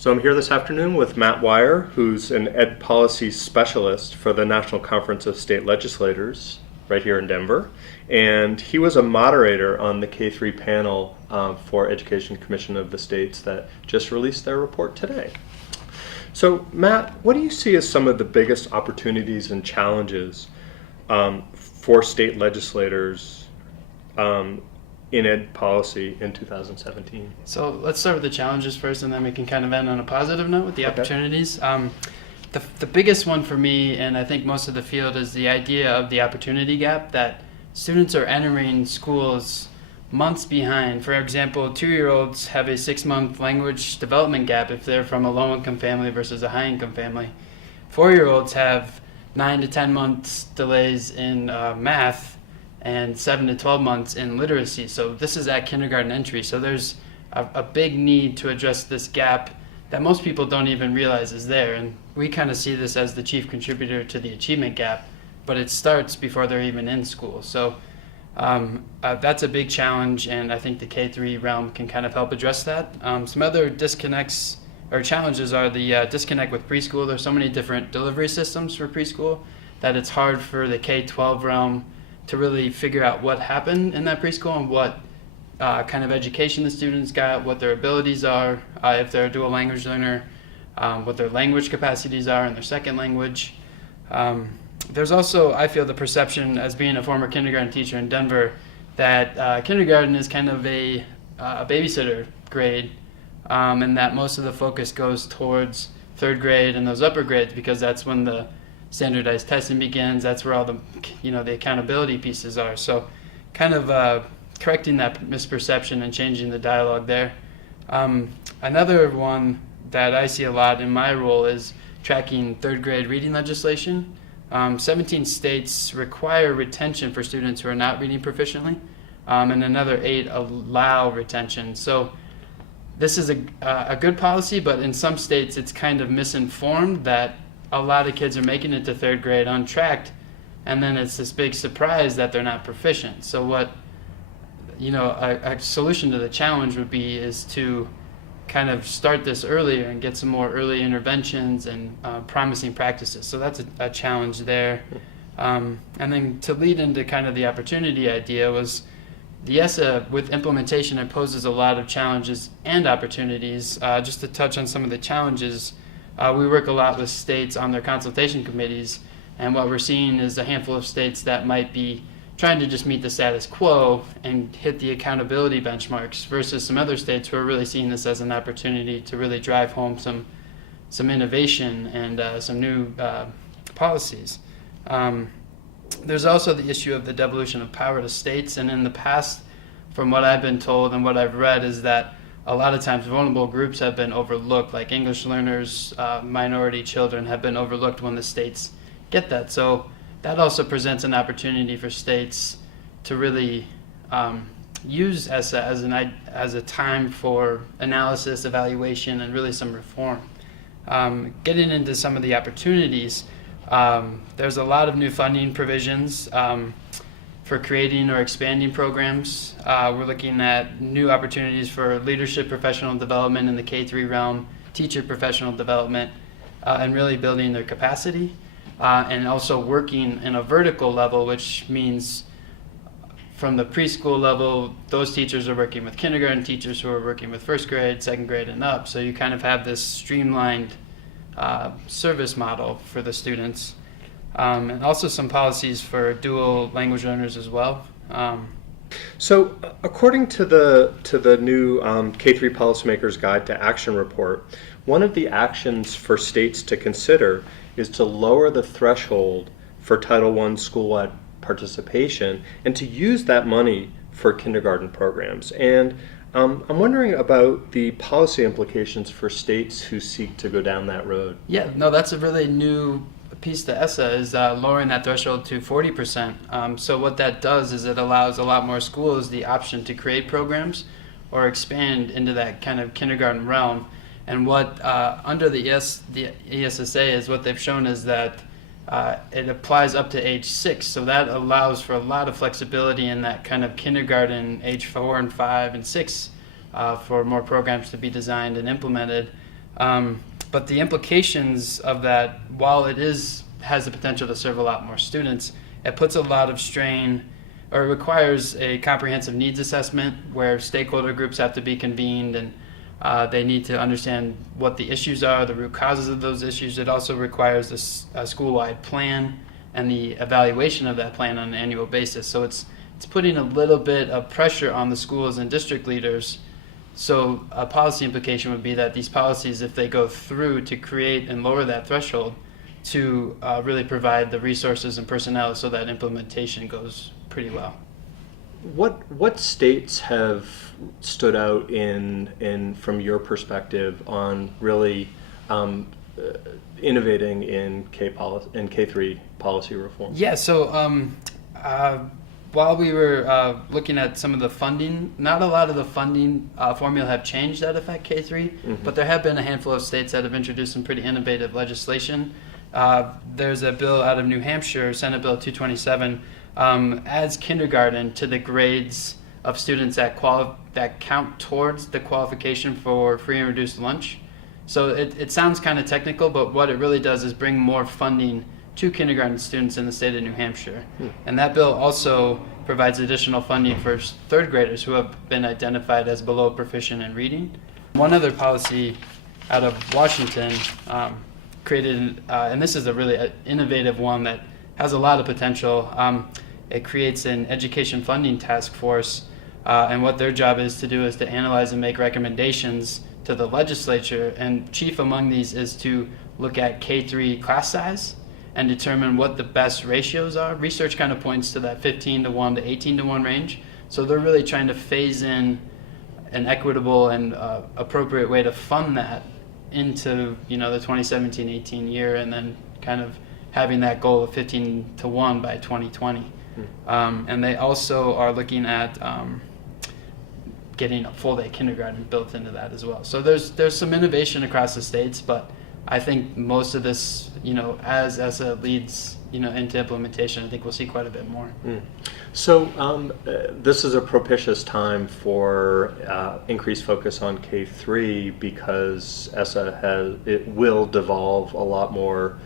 So I'm here this afternoon with Matt Weyer, who's an ed policy specialist for the National Conference of State Legislatures right here in Denver. And he was a moderator on the K-3 panel for Education Commission of the States that just released their report today. So Matt, what do you see as some of the biggest opportunities and challenges for state legislators in ed policy in 2017? So let's start with the challenges first, and then we can kind of end on a positive note with the opportunities. The biggest one for me, and I think most of the field, is the idea of the opportunity gap, that students are entering schools months behind. For example, 2-year-olds have a 6-month language development gap if they're from a low-income family versus a high-income family. 4-year-olds have 9 to 10 months delays in math and 7 to 12 months in literacy. So this is at kindergarten entry. So there's a big need to address this gap that most people don't even realize is there. And we kind of see this as the chief contributor to the achievement gap, but it starts before they're even in school. So that's a big challenge, and I think the K-3 realm can kind of help address that. Some other disconnects or challenges are the disconnect with preschool. There's so many different delivery systems for preschool that it's hard for the K-12 realm to really figure out what happened in that preschool and what kind of education the students got, what their abilities are, if they're a dual language learner, what their language capacities are in their second language. There's also, I feel, the perception, as being a former kindergarten teacher in Denver, that kindergarten is kind of a babysitter grade, and that most of the focus goes towards third grade and those upper grades because that's when the standardized testing begins. That's where all the the accountability pieces are. So kind of correcting that misperception and changing the dialogue there. Another one that I see a lot in my role is tracking third grade reading legislation. 17 states require retention for students who are not reading proficiently, and another 8 allow retention. So this is a good policy, but in some states it's kind of misinformed that a lot of kids are making it to third grade untracked, and then it's this big surprise that they're not proficient. So what a solution to the challenge would be is to kind of start this earlier and get some more early interventions and promising practices. So that's a challenge there. And then to lead into kind of the opportunity idea was the ESSA with implementation, it poses a lot of challenges and opportunities. Just to touch on some of the challenges, we work a lot with states on their consultation committees, and what we're seeing is a handful of states that might be trying to just meet the status quo and hit the accountability benchmarks versus some other states who are really seeing this as an opportunity to really drive home some innovation and some new policies. There's also the issue of the devolution of power to states, and in the past, from what I've been told and what I've read, is that a lot of times vulnerable groups have been overlooked, like English learners, minority children have been overlooked when the states get that. So that also presents an opportunity for states to really use ESSA as a time for analysis, evaluation, and really some reform. Getting into some of the opportunities, there's a lot of new funding provisions for creating or expanding programs. We're looking at new opportunities for leadership professional development in the K-3 realm, teacher professional development, and really building their capacity. And also working in a vertical level, which means from the preschool level, those teachers are working with kindergarten teachers who are working with first grade, second grade, and up. So you kind of have this streamlined service model for the students. And also some policies for dual language learners as well. So according to the new K-3 Policymakers Guide to Action report, one of the actions for states to consider is to lower the threshold for Title I school-wide participation and to use that money for kindergarten programs. And I'm wondering about the policy implications for states who seek to go down that road. Yeah, no, that's a really new piece to ESSA, is lowering that threshold to 40%. So what that does is it allows a lot more schools the option to create programs or expand into that kind of kindergarten realm. And what under the ESSA is what they've shown is that it applies up to age 6. So that allows for a lot of flexibility in that kind of kindergarten, age 4 and 5 and 6, for more programs to be designed and implemented. But the implications of that, while it has the potential to serve a lot more students, it puts a lot of strain, or it requires a comprehensive needs assessment where stakeholder groups have to be convened, and they need to understand what the issues are, the root causes of those issues. It also requires a school-wide plan and the evaluation of that plan on an annual basis. So it's putting a little bit of pressure on the schools and district leaders. So a policy implication would be that these policies, if they go through to create and lower that threshold, to really provide the resources and personnel so that implementation goes pretty well. What states have stood out in from your perspective on really innovating in K3 policy reform? Yeah. So while we were looking at some of the funding, not a lot of the funding formula have changed that affect K3, but there have been a handful of states that have introduced some pretty innovative legislation. There's a bill out of New Hampshire, Senate Bill 227, adds kindergarten to the grades of students that count towards the qualification for free and reduced lunch. So it sounds kind of technical, but what it really does is bring more funding to kindergarten students in the state of New Hampshire. And that bill also provides additional funding for third graders who have been identified as below proficient in reading. One other policy out of Washington created, and this is a really innovative one that has a lot of potential. It creates an education funding task force, and what their job is to analyze and make recommendations to the legislature, and chief among these is to look at K3 class size and determine what the best ratios are. Research kind of points to that 15-to-1 to 18-to-1 range. So they're really trying to phase in an equitable and appropriate way to fund that into the 2017-18 year, and then kind of having that goal of 15-to-1 by 2020. And they also are looking at getting a full-day kindergarten built into that as well. So there's some innovation across the states, but I think most of this, as ESSA leads, into implementation, I think we'll see quite a bit more. So this is a propitious time for increased focus on K3 because ESSA will devolve a lot more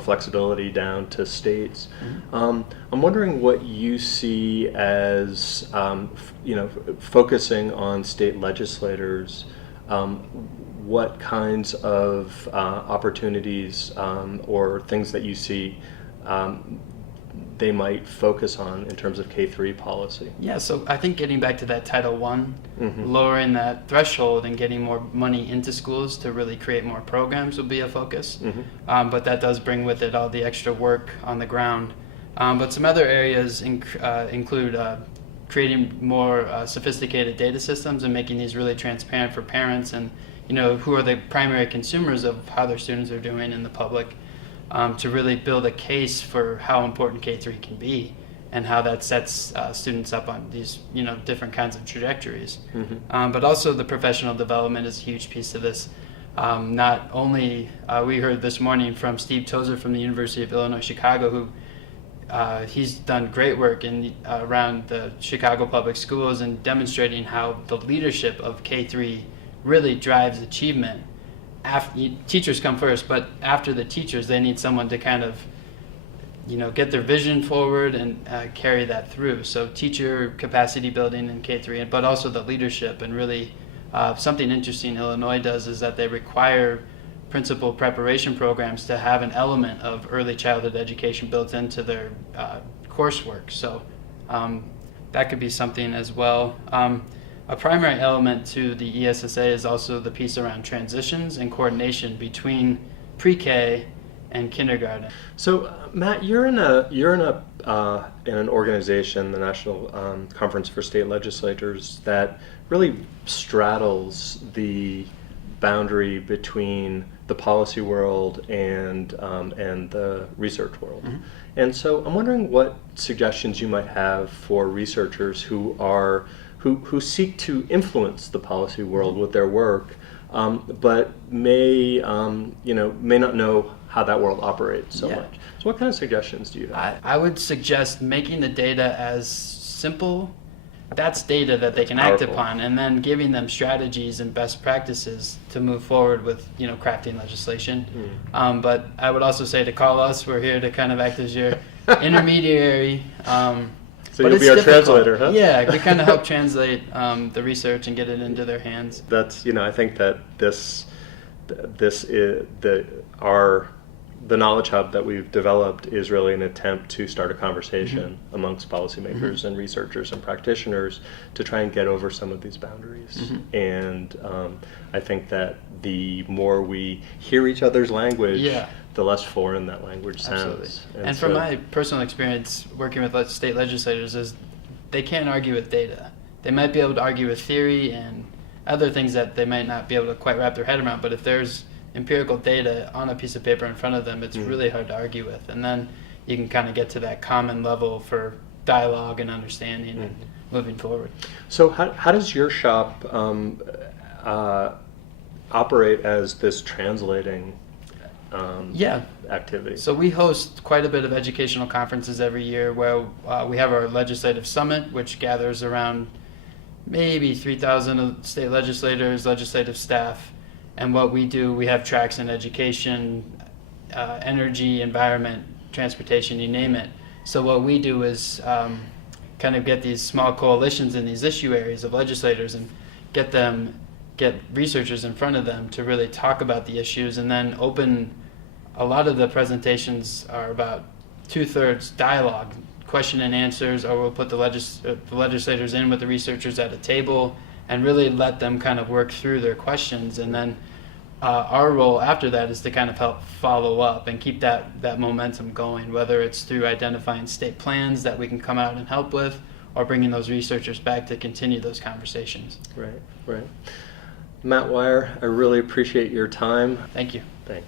flexibility down to states. I'm wondering what you see as focusing on state legislators. What kinds of opportunities or things that you see they might focus on in terms of K3 policy? Yeah, so I think getting back to that Title I, lowering that threshold and getting more money into schools to really create more programs will be a focus. But that does bring with it all the extra work on the ground. But some other areas include creating more sophisticated data systems and making these really transparent for parents and who are the primary consumers of how their students are doing in the public, to really build a case for how important K3 can be and how that sets students up on these different kinds of trajectories. But also the professional development is a huge piece of this. Not only, we heard this morning from Steve Tozer from the University of Illinois Chicago, who he's done great work around the Chicago public schools and demonstrating how the leadership of K3 really drives achievement. Teachers come first, but after the teachers, they need someone to kind of, get their vision forward and carry that through. So teacher capacity building in K3, but also the leadership. And really, something interesting Illinois does is that they require principal preparation programs to have an element of early childhood education built into their coursework. So that could be something as well. A primary element to the ESSA is also the piece around transitions and coordination between pre-K and kindergarten. So, Matt, you're in an organization, the National Conference for State Legislatures, that really straddles the boundary between the policy world and the research world. And so, I'm wondering what suggestions you might have for researchers who seek to influence the policy world with their work, but may not know how that world operates so much. So what kind of suggestions do you have? I would suggest making the data as simple that's data that they can act Powerful. upon, and then giving them strategies and best practices to move forward with, crafting legislation. But I would also say to call us. We're here to kind of act as your intermediary. So but you'll be our difficult. translator, huh? Yeah, we kind of help translate the research and get it into their hands. That's, I think that this is the knowledge hub that we've developed is really an attempt to start a conversation amongst policymakers and researchers and practitioners to try and get over some of these boundaries. And I think that the more we hear each other's language, the less foreign that language sounds. Absolutely. And from my personal experience working with state legislators is they can't argue with data. They might be able to argue with theory and other things that they might not be able to quite wrap their head around, but if there's empirical data on a piece of paper in front of them, it's really hard to argue with. And then you can kind of get to that common level for dialogue and understanding and moving forward. So how does your shop operate as this translating activity? So we host quite a bit of educational conferences every year where we have our legislative summit, which gathers around maybe 3,000 state legislators, legislative staff. And what we do, we have tracks in education, energy, environment, transportation, you name it. So what we do is kind of get these small coalitions in these issue areas of legislators and get researchers in front of them to really talk about the issues, and then a lot of the presentations are about 2/3 dialogue, question and answers, or we'll put the legislators in with the researchers at a table and really let them kind of work through their questions. And then our role after that is to kind of help follow up and keep that momentum going, whether it's through identifying state plans that we can come out and help with, or bringing those researchers back to continue those conversations. Right. Matt Weyer, I really appreciate your time. Thank you. Thanks.